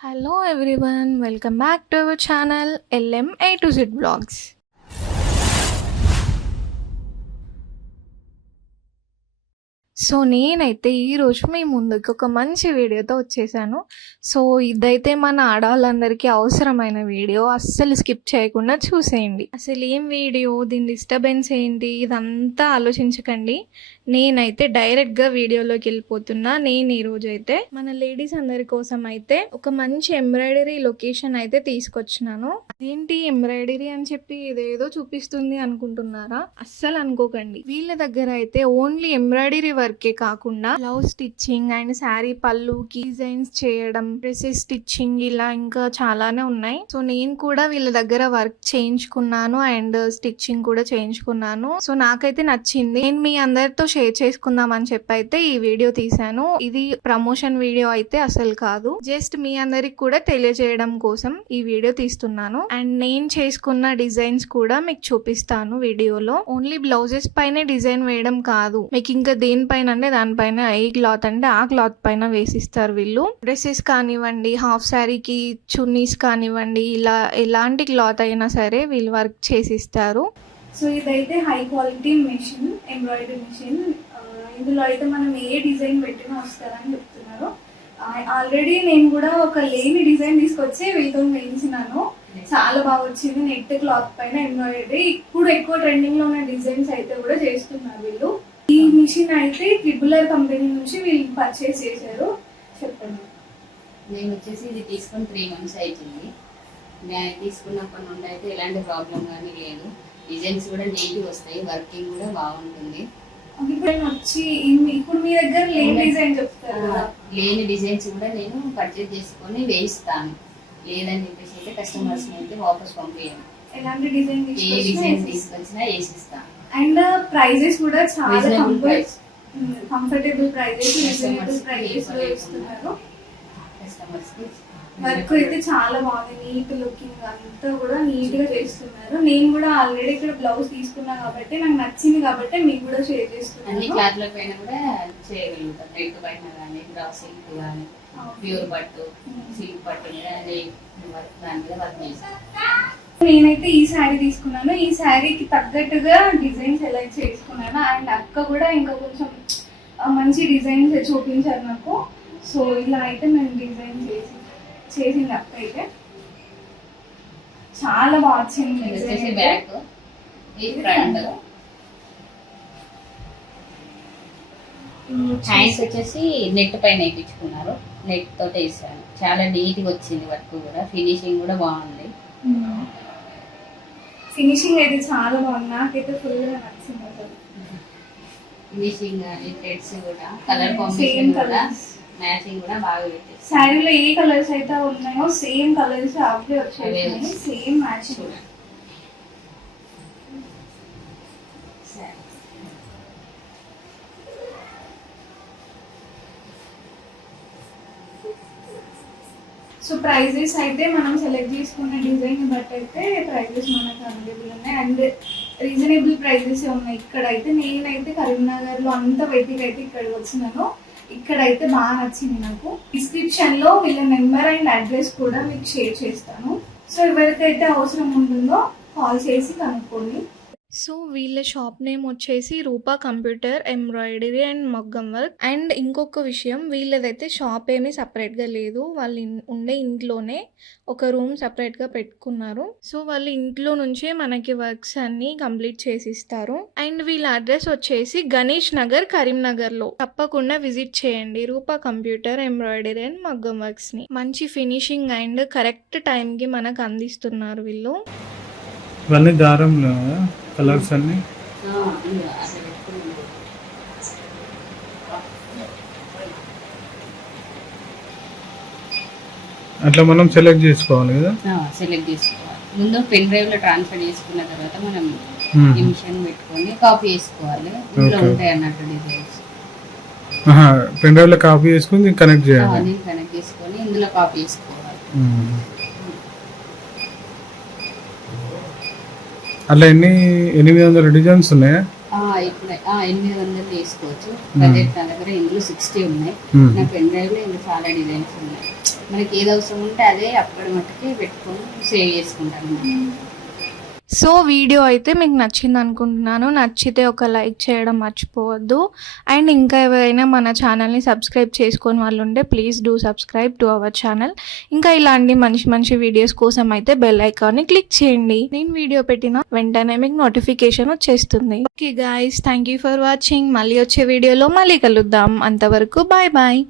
Hello everyone welcome back to our channel LM A to Z blogs so నేనైతే ఈరోజు మీ ముందుకు ఒక మంచి వీడియోతో వచ్చేసాను. సో ఇదైతే మన ఆడవాళ్ళందరికీ అవసరమైన వీడియో. అస్సలు స్కిప్ చేయకుండా చూసేయండి. అసలు ఏం వీడియో? దీని డిస్టర్బెన్స్ ఏంటి? ఇదంతా ఆలోచించకండి. నేనైతే డైరెక్ట్గా వీడియోలోకి వెళ్ళిపోతున్నా. నేను ఈరోజు అయితే మన లేడీస్ అందరి కోసం అయితే ఒక మంచి ఎంబ్రాయిడరీ లొకేషన్ అయితే తీసుకొచ్చినాను. అదేంటి ఎంబ్రాయిడరీ అని చెప్పి ఇదేదో చూపిస్తుంది అనుకుంటున్నారా? అస్సలు అనుకోకండి. వీళ్ళ దగ్గర అయితే ఓన్లీ ఎంబ్రాయిడరీ వర్కే కాకుండా బ్లౌజ్ స్టిచ్చింగ్ అండ్ శారీ పళ్ళుకి డిజైన్స్ చేయడం డ్రెస్సెస్ స్టిచ్చింగ్ ఇలా ఇంకా చాలానే ఉన్నాయి. సో నేను కూడా వీళ్ళ దగ్గర వర్క్ చేయించుకున్నాను అండ్ స్టిచ్చింగ్ కూడా చేయించుకున్నాను. సో నాకైతే నచ్చింది. నేను మీ అందరితో షేర్ చేసుకుందాం అని చెప్పి అయితే ఈ వీడియో తీసాను ఇది ప్రమోషన్ వీడియో అయితే అసలు కాదు. జస్ట్ మీ అందరికి కూడా తెలియజేయడం కోసం ఈ వీడియో తీస్తున్నాను. అండ్ నేను చేసుకున్న డిజైన్స్ కూడా మీకు చూపిస్తాను వీడియోలో. ఓన్లీ బ్లౌజెస్ పైనే డిజైన్ వేయడం కాదు. మీకు ఇంకా పైన అంటే దానిపైన ఏ క్లాత్ అంటే ఆ క్లాత్ పైన వేసిస్తారు వీళ్ళు. డ్రెస్సెస్ కానివ్వండి హాఫ్ శారీకి చున్నీస్ కానివ్వండి ఇలా ఎలాంటి క్లాత్ అయినా సరే వీళ్ళు వర్క్ చేసిస్తారు. సో ఇదైతే high quality machine embroidery machine. ఇందులో అయితే మనం ఏ డిజైన్ పెట్టినా వస్తుందని చెప్తున్నారు. ఆల్రెడీ నేను కూడా ఒక లేని డిజైన్ తీసుకొచ్చి వీళ్ళతో వేయించినాను. చాలా బాగా వచ్చింది నెట్ క్లాత్ పైన ఎంబ్రాయిడరీ. ఇప్పుడు ఎక్కువ ట్రెండింగ్లో ఉన్న డిజైన్స్ అయితే కూడా చేస్తున్నారు వీళ్ళు. మిషన్ అయితే ట్రిబులర్ కంపెనీ నుంచి వీళ్ళు పర్చేస్ చేశారు. చెప్పండి. నేను వచ్చేసి ఇది తీసుకొని త్రీ మంత్స్ అవుతుంది నేను తీసుకున్నప్పటి నుండి అయితే ఎలాంటి ప్రాబ్లం కానీ లేదు. డిజైన్స్ కూడా నీట్గా వస్తాయి. వర్కింగ్ కూడా బాగుంటుంది. వచ్చి ఇప్పుడు మీ దగ్గర లేని డిజైన్ చెప్తారు? లేని డిజైన్స్ కూడా నేను పర్చేజ్ చేసుకొని వేయిస్తాను. లేదని చెప్పేసి అయితే కస్టమర్స్ అయితే వాపస్ పంపించాను ఎలాంటి డిజైన్ ఏ డిజైన్ తీసుకొచ్చినా వేసిస్తాను. అండ్ ప్రైజెస్ కూడా చాలా కంఫర్టబుల్ ప్రైజెస్ రీజనబుల్ ప్రైజెస్లో. ఇస్తున్నారు. వర్క్ అయితే చాలా బాగుంది. నీట్ లుకింగ్ అంతా కూడా నీట్గా చేస్తున్నారు. నేను కూడా ఆల్రెడీ ఇక్కడ బ్లౌజ్ తీసుకున్నా కాబట్టి నాకు నచ్చింది కాబట్టి మీకు కూడా షేర్ అన్ని చేస్తున్నాను పైన కూడా చేయగలుగుతాం. నెట్ పైన కానీ సిల్క్ కానీ ప్యూర్ పట్టు సిల్క్ పట్టు మీద దాని మీద వర్క్ చేస్తాం. నేనైతే ఈ శారీ తీసుకున్నాను. ఈ శారీకి తగ్గట్టుగా డిజైన్ సెలెక్ట్ చేసుకున్నాను అండ్ అక్క కూడా ఇంకా కొంచెం మంచి డిజైన్స్ చూపించారు నాకు. సో ఇలా అయితే మేము డిజైన్ చేసి చేసింది అక్క అయితే. చాలా బాగా వచ్చింది. బ్యాక్ హ్యాండ్స్ వచ్చేసి నెట్ పైన వేయించుకున్నారు. నెట్ తోటి వేసాను. చాలా నీట్గా వచ్చింది వర్క్ కూడా. ఫినిషింగ్ కూడా బాగుంది. ఫినిషింగ్ అయితే చాలా బాగుంది. నాకైతే ఫుల్గా నచ్చింది అసలు. ఫినిషింగ్ కానీ థ్రెడ్స్ కూడా కలర్ Same కాంబినేషన్ కూడా. మ్యాచింగ్ కూడా బాగా పెట్టేసి శారీలో ఏ కలర్స్ అయితే ఉన్నాయో సేమ్ కలర్స్ అవే వచ్చాయి. సేమ్ మ్యాచింగ్ సో ప్రైజెస్ అయితే మనం సెలెక్ట్ చేసుకున్న డిజైన్ బట్టి అయితే ప్రైజెస్ మనకు అవైలబుల్ ఉన్నాయి. అండ్ రీజనబుల్ ప్రైజెస్ ఉన్నాయి ఇక్కడైతే నేనైతే కరీంనగర్లో అంత వెతికి అయితే ఇక్కడికి వచ్చినాను. ఇక్కడైతే బాగా నచ్చింది నాకు. డిస్క్రిప్షన్లో వీళ్ళ నెంబర్ అండ్ అడ్రస్ కూడా మీకు షేర్ చేస్తాను. సో ఎవరికైతే అవసరం ఉంటుందో కాల్ చేసి కనుక్కోండి. సో వీళ్ళ షాప్ నేమ్ వచ్చేసి రూపా కంప్యూటర్ ఎంబ్రాయిడరీ అండ్ మగ్గం వర్క్. అండ్ ఇంకొక విషయం వీళ్ళదైతే షాప్ ఏమీ సపరేట్గా లేదు. వాళ్ళు ఉండే ఇంట్లోనే ఒక రూమ్ సపరేట్గా పెట్టుకున్నారు. సో వాళ్ళు ఇంట్లో నుంచే మనకి వర్క్స్ అన్నీ కంప్లీట్ చేసిస్తారు. అండ్ వీళ్ళ అడ్రస్ వచ్చేసి గణేష్ నగర్ కరీంనగర్లో. తప్పకుండా విజిట్ చేయండి రూపా కంప్యూటర్ ఎంబ్రాయిడరీ అండ్ మగ్గం వర్క్స్ని. మంచి ఫినిషింగ్ అండ్ కరెక్ట్ టైంకి మనకు అందిస్తున్నారు వీళ్ళు. ఇవన్నీ దారంలో కలర్స్ అన్ని? అట్లా మనం సెలెక్ట్ చేసుకోవాలి కదా? సెలెక్ట్ చేసుకోవాలి. ముందు పెన్ డ్రైవ్లో ట్రాన్స్ఫర్ చేసుకున్న తర్వాత మనం. ఈ మిషన్ పెట్టుకొని కాపీ చేసుకోవాలి. Okay. ఉంటాయి అన్నట్టు డిజైన్స్ పెన్ డ్రైవ్లో కాపీ చేసుకుని కనెక్ట్ చేయాలి. కనెక్ట్ చేసుకొని ఇందులో కాపీ చేసుకోవాలి. అట్లా ఎన్ని ఎనిమిది వందల డిజైన్స్ ఉన్నాయా? ఆ, ఇప్పుడు ఆ, ఎనిమిది వందలు తీసుకోవచ్చు. నా దగ్గర ఇందులో సిక్స్టీ ఉన్నాయి. నా పెన్ డ్రైవ్లో ఇంకా చాలా డిజైన్స్ ఉన్నాయి. మనకి ఏది అవసరం ఉంటే అదే అప్పటి మట్టుకి పెట్టుకొని సేవ్ చేసుకుంటాను సో వీడియో అయితే మీకు నచ్చింది అనుకుంటున్నాను. నచ్చితే ఒక లైక్ చేయడం మర్చిపోవద్దు. అండ్ ఇంకా ఎవరైనా మన ఛానల్ని సబ్స్క్రైబ్ చేసుకొని వాళ్ళు ఉంటే please do subscribe to our channel. ఇంకా ఇలాంటి మంచి మంచి వీడియోస్ కోసం అయితే బెల్ ఐకాన్ని క్లిక్ చేయండి. నేను వీడియో పెట్టిన వెంటనే మీకు నోటిఫికేషన్ వచ్చేస్తుంది. Okay guys thank you for watching. మళ్ళీ వచ్చే వీడియోలో మళ్ళీ కలుద్దాం. అంతవరకు బాయ్ బాయ్.